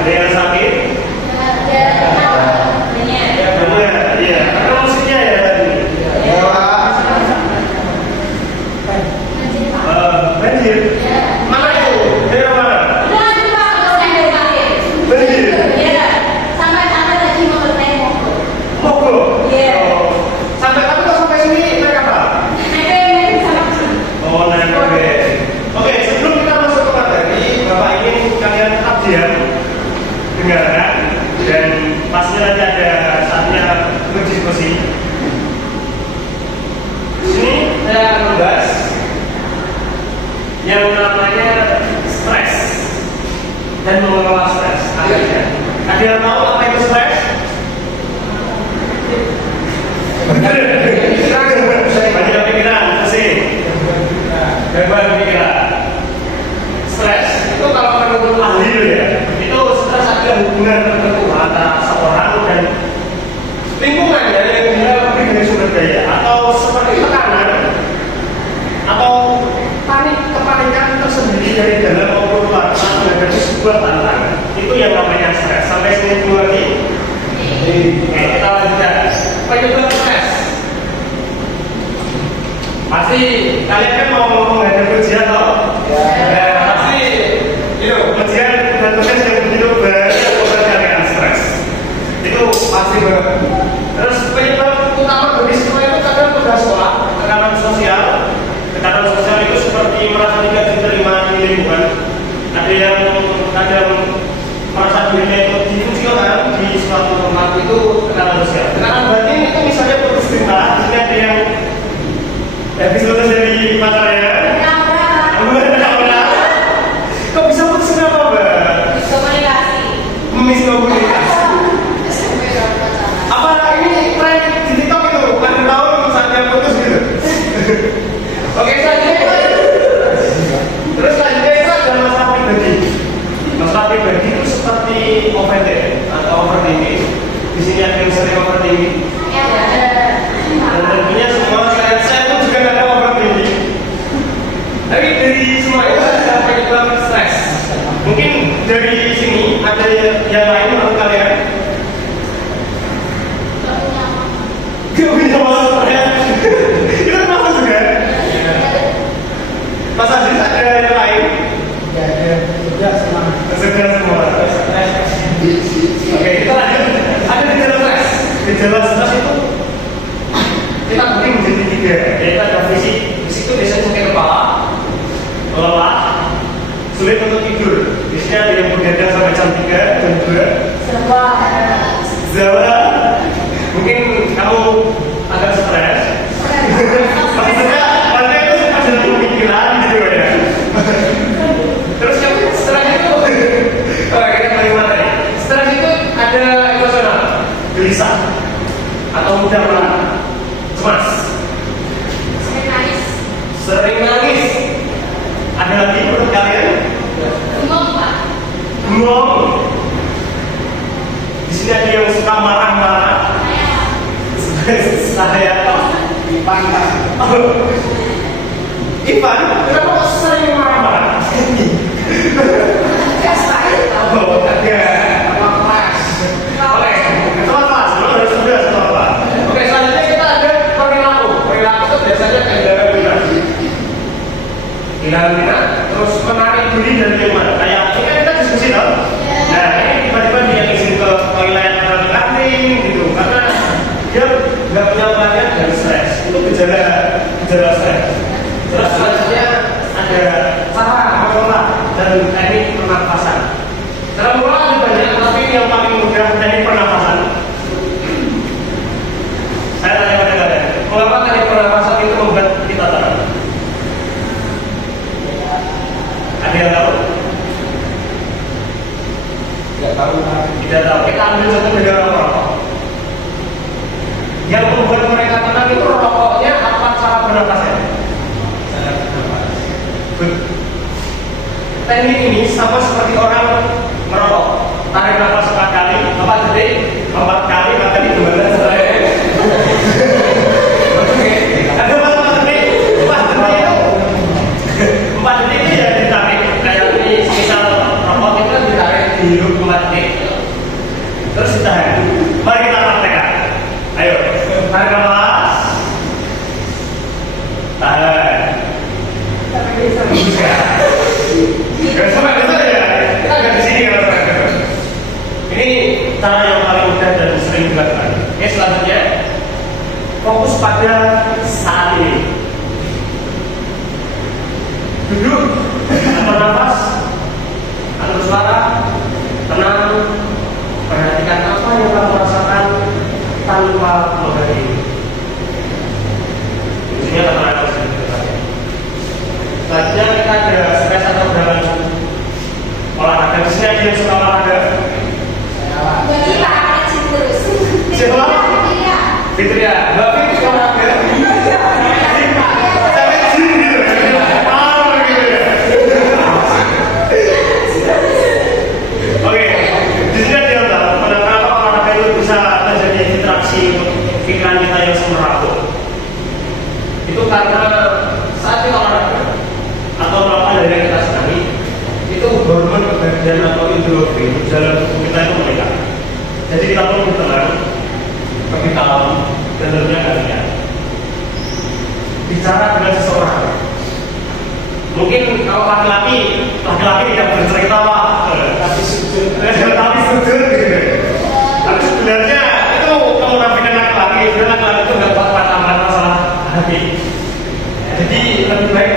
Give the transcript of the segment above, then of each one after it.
Ada yang sakit? Ada. Banyak. Iya. Ada musiknya ya tadi. Banjir. Mana itu? Daerah mana? Banjir. Mogok. Sampai tapi kok sampai sini naik apa? Oh, naik bebek. Oke, sebelum kita masuk ke materi, Bapak ingin kalian tetap diam, dengarkan, dan pasti nanti ada saatnya berdiskusi. Di sini saya akan membahas yang namanya stres dan mengelola stres. Ada yang tahu apa itu stres? Banyak pikiran, pusing, beban pikiran. Stres itu kalau menurut ahli ya, itu stres ada hubungan tertentu antara seorang dan lingkungan ya, yang dia lebih dari sumber daya, atau seperti tekanan atau kepanikan tersendiri dari dalam maupun luar saat menghadapi sebuah tantangan. Itu yang namanya stres. Sampai sini dulu lagi. Oke, kita lanjutkan. Penyebab stres. Pasti kalian kan mau menghadapi ujian toh? Ya. Pasti itu ujian dan tugas yang begitu banyak membuat kalian stres. Itu pasti banget. Terus penyebab utama dari semua itu kadang tugas sekolah, tekanan sosial. Tekanan sosial itu seperti merasa tidak diterima di lingkungan. Ada yang kadang merasa dirinya itu dikucilkan di suatu tempat, itu tekanan sosial. Tekanan batin itu misalnya putus cinta, misalnya ada yang habis lulus dari pacarnya. Kok bisa putus kenapa, Mbak? Miskomunikasi. Apa ini tren di TikTok itu? Kan tahun saatnya putus gitu. Oke, selanjutnya. Terus selanjutnya itu ada masalah pribadi. Masalah pribadi itu seperti overthinking atau overthinking. Di sini ada yang sering overthinking. Ya, ada. Dan tentunya semua saya pun juga nggak ada overthinking. Tapi dari semua itu ada penyebab stres. Mungkin dari sini ada yang lain menurut kalian? Gak punya masalah ya? Itu termasuk juga? Mas Aziz ada yang lain? Tidak semua. Oke, kita lanjut. Ada gejala stres. Gejala stres itu kita bagi menjadi tiga. Yaitu ada fisik itu biasanya sakit kepala, lelah, sulit untuk tidur. Biasanya ada yang begadang sampai jam 3, jam 2. Zawa. Mungkin kamu agak stres. Maksudnya itu ada pemikiran gitu ya. Terus yang stres itu, kita balik materi. Stres itu ada emosional, gelisah, atau mudah marah, cemas, sering nangis. Ada lagi menurut kalian? Bengong. Di sini ada yang suka marah-marah. Saya Ivan, kenapa kok sering marah-marah? Oh, agak kelas. Oke, kelas. Lo harus sudah kelas. Oke, selanjutnya kita ada perilaku. Perilaku itu biasanya kehilangan minat, terus menarik diri dari lingkungan. Kayak ini kan kita diskusi dong. Nah, ini tiba-tiba dia izin ke toilet atau ke kantin gitu, karena dia nggak punya pelanggan dan stres. Itu gejala stres. Terus selanjutnya ada cara mengelola dan teknik pernapasan. Cara mengelola ada banyak, tapi yang paling mudah teknik pernapasan. Saya tanya pada kalian, mengapa teknik pernapasan itu membuat kita tenang? Ada yang tahu? Tidak tahu. Kita ambil satu negara merokok. Yang membuat mereka tenang itu rokoknya apa cara bernafasnya? Teknik ini sama seperti orang merokok. Tarik nafas 4 kali, 4 detik, 4 kali, maka gimana selesai? Ada 4 detik, 4 detik itu 4 detik itu ya ditarik. Kayak ini misal rokok itu kan ditarik di hidup 4 detik. Terus ditahan. Mari kita praktekkan. Ayo, tarik nafas. Tahan. Gak sampai ke sana ya. Kita agak di sini kalau ini cara yang paling mudah dan sering dilakukan. Oke, selanjutnya fokus pada saat ini. Duduk, atur nafas, atur suara, tenang, perhatikan apa yang kamu rasakan tanpa menghakimi. Intinya kata nafas. Selanjutnya kita ada stres atau gerakan olahraga. Di sini ada yang suka olahraga. Siapa? Fitria. Mbak Fit suka olahraga. Oke, di sini ada yang tahu kenapa olahraga itu bisa terjadi interaksi pikiran kita yang semeraut. Itu karena saat kita olahraga atau melakukan dari yang kita senangi, itu hormon kebahagiaan atau endorfin dalam tubuh kita itu meningkat. Jadi kita perlu tenang, lebih kalem, dan tentunya kalian bicara dengan seseorang. Mungkin kalau laki-laki tidak bercerita pak, tapi sujud gitu. Tapi sebenarnya itu kalau nafikan laki-laki itu nggak kuat tambahan masalah hati. Jadi lebih baik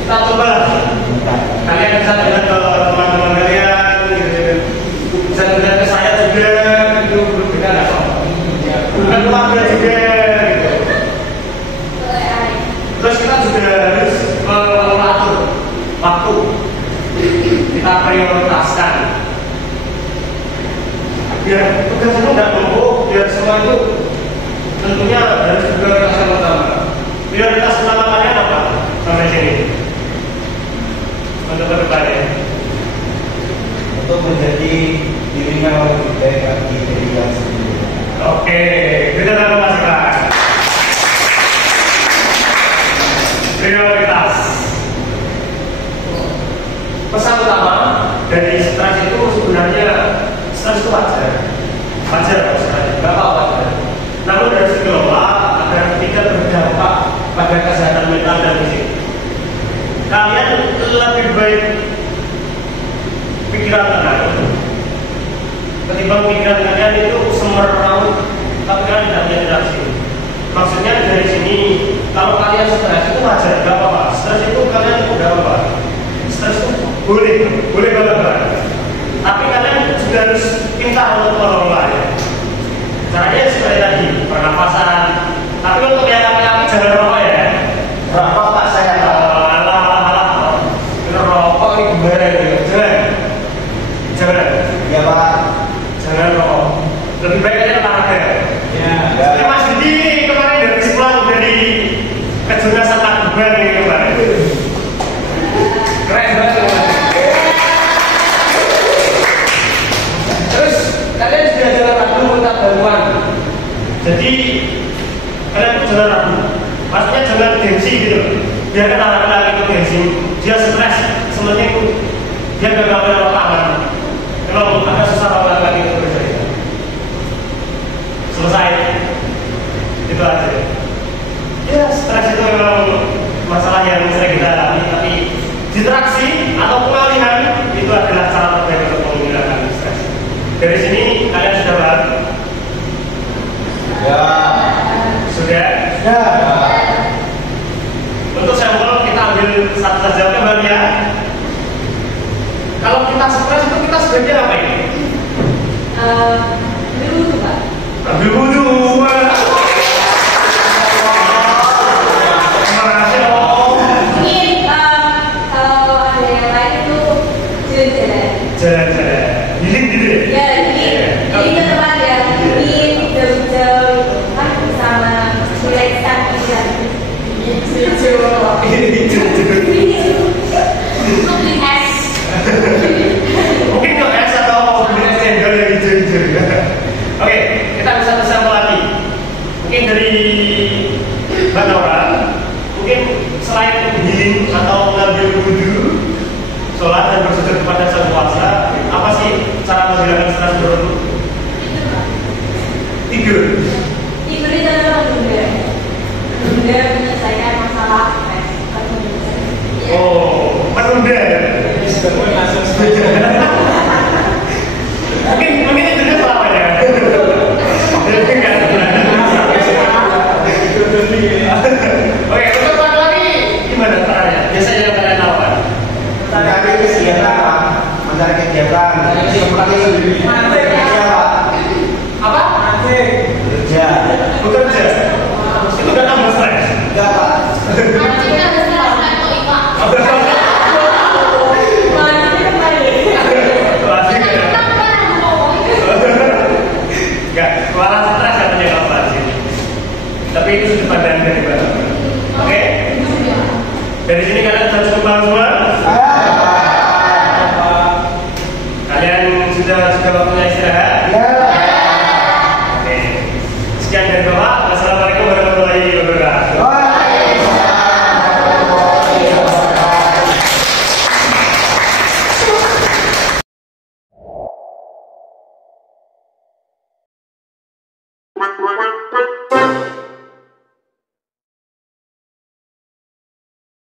kita coba kalian bisa dengar ke teman-teman kalian, bisa dengar ke saya juga, itu berbeda nggak kok? Bukan keluarga juga. Gitu. Terus kita juga harus mengatur waktu, kita prioritaskan biar tugas itu nggak numpuk, biar semua itu tentunya harus prioritas yang pertama. Prioritas utama kalian apa? Sampai sini. Untuk kedepannya. Untuk menjadi diri yang lebih baik bagi diri yang sendiri. Oke, kita akan masukkan. Prioritas. Pesan utama dari stres itu sebenarnya stres itu wajar, nggak apa-apa. Namun harus dikelola agar tidak berdampak pada kesehatan mental dan fisik. Kalian lebih baik pikiran tenang ketimbang pikiran kalian itu semeraut tapi kalian tidak punya interaksi. Maksudnya dari sini kalau kalian stres itu wajar, nggak apa-apa. Stres itu kalian itu nggak apa-apa. Stres itu boleh banget. Tapi kalian juga harus pintar untuk mengelola ya. Caranya seperti tadi, pernapasan. Tapi untuk yang laki-laki jangan rokok ya. Rokok tak saya rokok ini gimana gitu? Jangan. ya Pak. Jangan rokok. Lebih baik kalian olahraga. Ya. Seperti Mas Didi kemarin dari pulang dari kejurnasan Tangkuban ini kemarin. Keren banget. Terus kalian sudah jangan ragu minta bantuan. Jadi kalian tuh jangan ragu. Maksudnya jangan gengsi gitu. Biarkan anak-anak itu gengsi. Dia stres, sebenarnya itu dia nggak bakal lewat tangan. Kalau agak susah lewat lagi itu bercerita. Selesai. Itu aja. Ya stres itu memang masalah yang sering kita alami, tapi distraksi atau pengalihan itu adalah cara terbaik untuk menghilangkan stres. Dari sini kalian sudah paham? Ya. Sudah? Ya. Untuk sampel kita ambil satu saja kembali ya. Kalau kita stres itu kita sebaiknya apa ini? Ambil wudhu Pak. Ambil wudhu. Terima kasih Om. Mungkin kalau ada yang lain itu jalan-jalan. Jalan-jalan. Healing. Ya, jadi ke tempat yang dingin, jauh-jauh, kan bersama relaxan pikiran. Untuk beli es. Mungkin ke es atau beli es cendol yang hijau-hijau ya. Oke, kita bisa bersampel lagi. Mungkin dari Mbak Nora, mungkin selain healing atau ngambil wudhu, sholat dan bersujud kepada Sang Kuasa, apa sih cara menghilangkan stres bro? Tidur. Tidur itu adalah menunda menyelesaikan masalah stres. Oh, menunda ya? Mungkin itu dia selamanya. Oke, untuk lagi gimana caranya? Biasanya yang kalian lakukan? Mencari kegiatan, mencari kegiatan. Seperti Apa? kerja. Bekerja. Itu gak tambah stres? Enggak, Pak. Enggak, malah stres katanya kalau rajin. Tapi itu sudut pandang dari Bapak. Oke? Dari sini kalian sudah cukup paham semua? Kalian sudah waktunya istirahat? Oke. Sekian dari Bapak. Wassalamualaikum warahmatullahi wabarakatuh. Quack, quack, quack.